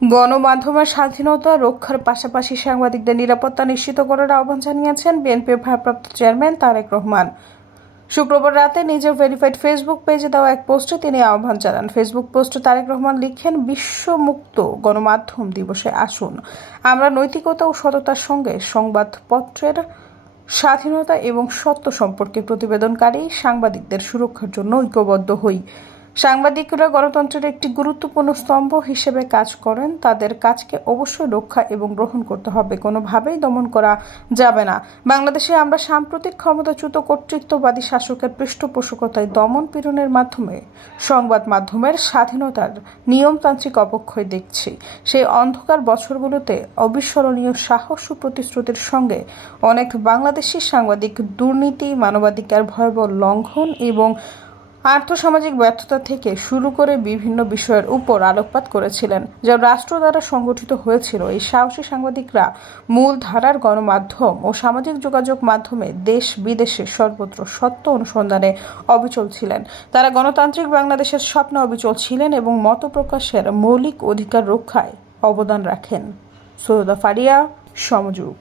গণমাধ্যমের স্বাধীনতা রক্ষার পাশাপাশি সাংবাদিকদের নিরাপত্তা নিশ্চিত করার আহ্বান জানিয়েছেন বিএনপির ভারপ্রাপ্ত চেয়ারম্যান তারেক রহমান। শুক্রবার রাতে নিজের ভেরিফাইড ফেসবুক পেজে দেওয়া এক পোস্টে তিনি আহ্বান জানান। ফেসবুক পোস্টে তারেক রহমান লিখেন, বিশ্ব মুক্ত গণমাধ্যম দিবসে আসুন আমরা নৈতিকতা ও সততার সঙ্গে সংবাদপত্রের স্বাধীনতা এবং সত্য সম্পর্কে প্রতিবেদনকারী সাংবাদিকদের সুরক্ষার জন্য ঐক্যবদ্ধ হই। সাংবাদিকরা গণতন্ত্রের একটি গুরুত্বপূর্ণ স্তম্ভ হিসেবে কাজ করেন। তাদের কাজকে অবশ্যই রক্ষা এবং গ্রহণ করতে হবে, কোনোভাবেই দমন করা যাবে না। বাংলাদেশে আমরা সাম্প্রতিক ক্ষমতাচ্যুত কর্তৃত্ববাদী শাসকের পৃষ্ঠপোষকতায় দমন পীড়নের মাধ্যমে সংবাদ মাধ্যমের স্বাধীনতার নিয়মতান্ত্রিক অবক্ষয় দেখছি। সেই অন্ধকার বছরগুলোতে অবিস্মরণীয় সাহস ও প্রতিশ্রুতির সঙ্গে অনেক বাংলাদেশি সাংবাদিক দুর্নীতি, মানবাধিকার ভয়াবহ লঙ্ঘন এবং আর্থসামাজিক ব্যর্থতা থেকে শুরু করে বিভিন্ন বিষয়ের উপর আলোকপাত করেছিলেন, যা রাষ্ট্র দ্বারা সংগঠিত হয়েছিল। এই সাহসী সাংবাদিকরা মূল ধারার গণমাধ্যম ও সামাজিক যোগাযোগ মাধ্যমে দেশ বিদেশে সর্বত্র সত্য অনুসন্ধানে অবিচল ছিলেন। তারা গণতান্ত্রিক বাংলাদেশের স্বপ্নে অবিচল ছিলেন এবং মত প্রকাশের মৌলিক অধিকার রক্ষায় অবদান রাখেন। সৈয়দা ফারিয়া, সমযুগ।